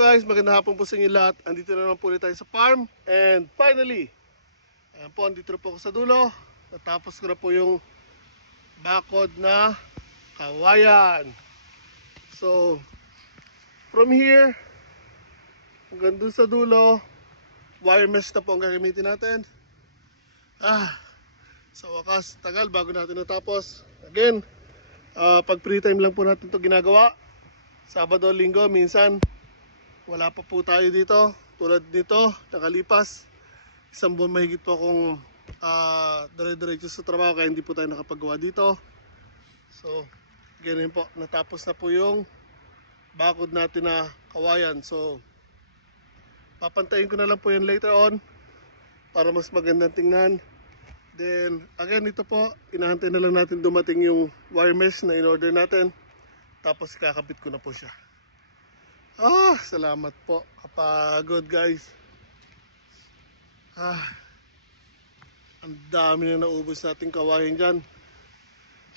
guys, magandang hapon po sa inyo lahat. Andito na naman po ulit tayo sa farm. And finally, ayan po, andito na po ako sa dulo. Natapos ko na po yung bakod na kawayan. So, from here, hanggang dun sa dulo, wire mesh na po ang gagamitin natin. Sa wakas, tagal bago natin natapos. Again, pag free time lang po natin ito ginagawa. Sabado, Linggo, minsan wala pa po tayo dito. Tulad nito, nakalipas isang buwan mahigit po akong dire-diretso sa trabaho, kaya hindi po tayo nakapagawa dito. So, ganyan po, natapos na po yung bakod natin na kawayan. So, papantayin ko na lang po yan later on para mas magandang tingnan. Then, again, ito po, inahantay na lang natin dumating yung wire mesh na in-order natin. Tapos kakabit ko na po siya. Salamat po. Kapagod guys. Ang dami na naubos nating kawayan dyan.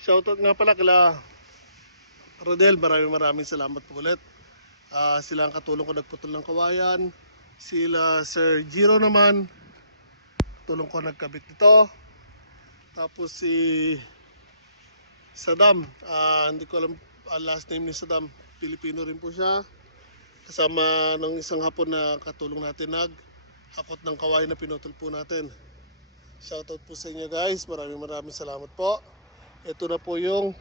Shoutout nga pala kila Rodel. Maraming salamat po ulit. Sila ang katulong ko nagputol ng kawayan. Sila Sir Giro naman, tulong ko nagkabit nito. Tapos si Saddam, hindi ko alam last name ni Saddam, Pilipino rin po siya. Kasama ng isang hapon na katulong natin naghakot ng kawayan na pinutol po natin. Shoutout po sa inyo guys, maraming salamat po. Ito na po yung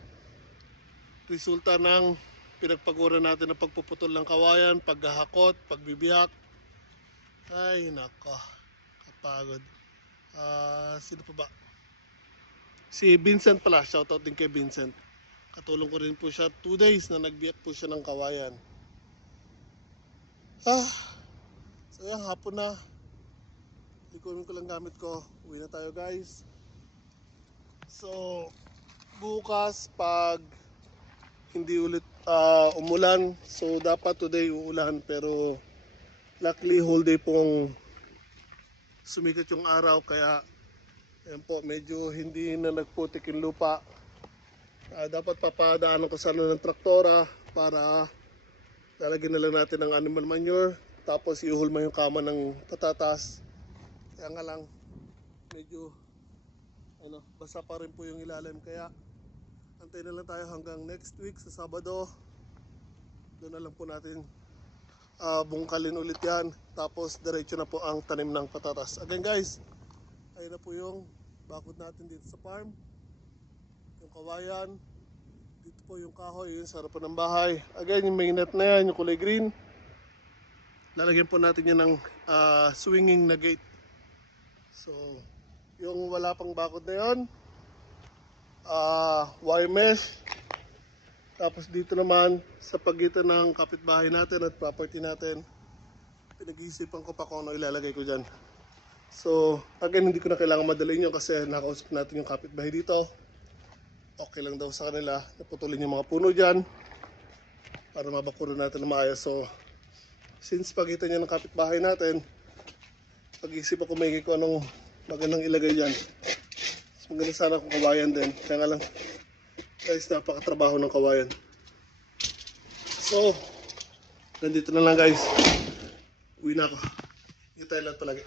resulta ng pinagpaguran natin ng pagpuputol ng kawayan, paghahakot, pagbibiyak. Ay nako, kapagod. Sino pa ba? Si Vincent pala, shoutout din kay Vincent. Katulong ko rin po siya 2 days na nagbiyak po siya ng kawayan. So yan, hapon na. Likumin ko lang gamit ko. Uwi na tayo guys. So bukas pag hindi ulit umulan, so dapat today uulan, pero luckily whole day pong sumikat yung araw, kaya yan po, medyo hindi na nagputik yung lupa. Dapat papadaanan ko sana ng traktora para lalagyan na lang natin ng animal manure, tapos iuhulma yung kama ng patatas. Kaya nga lang medyo basa pa rin po yung ilalim, kaya antay na lang tayo hanggang next week sa Sabado. Doon na lang po natin bungkalin ulit yan, tapos diretso na po ang tanim ng patatas. Again guys, ayun na po yung bakod natin dito sa farm. Yung kawayan, dito po yung kahoy, yun sa harapan ng bahay. Again, yung may net na yan, yung kulay green, lalagyan po natin yan ng swinging na gate. So, yung wala pang bakod na yun, wire mesh. Tapos dito naman, sa pagitan ng kapitbahay natin at property natin, pinag-iisipan ko pa kung ano ilalagay ko dyan. So, again, hindi ko na kailangan madalhin yun kasi nakausap natin yung kapitbahay dito. Okay lang daw sa kanila, naputulin yung mga puno dyan para mabakuran natin na maayos. So, since pagitan niya ng kapitbahay natin, pag-iisip ako may ko anong magandang ilagay dyan. Mas maganda sana kung kawayan din. Kaya nga lang, guys, napakatrabaho ng kawayan. So, nandito na lang guys. Uwi na ako. Hindi tayo lahat palagi.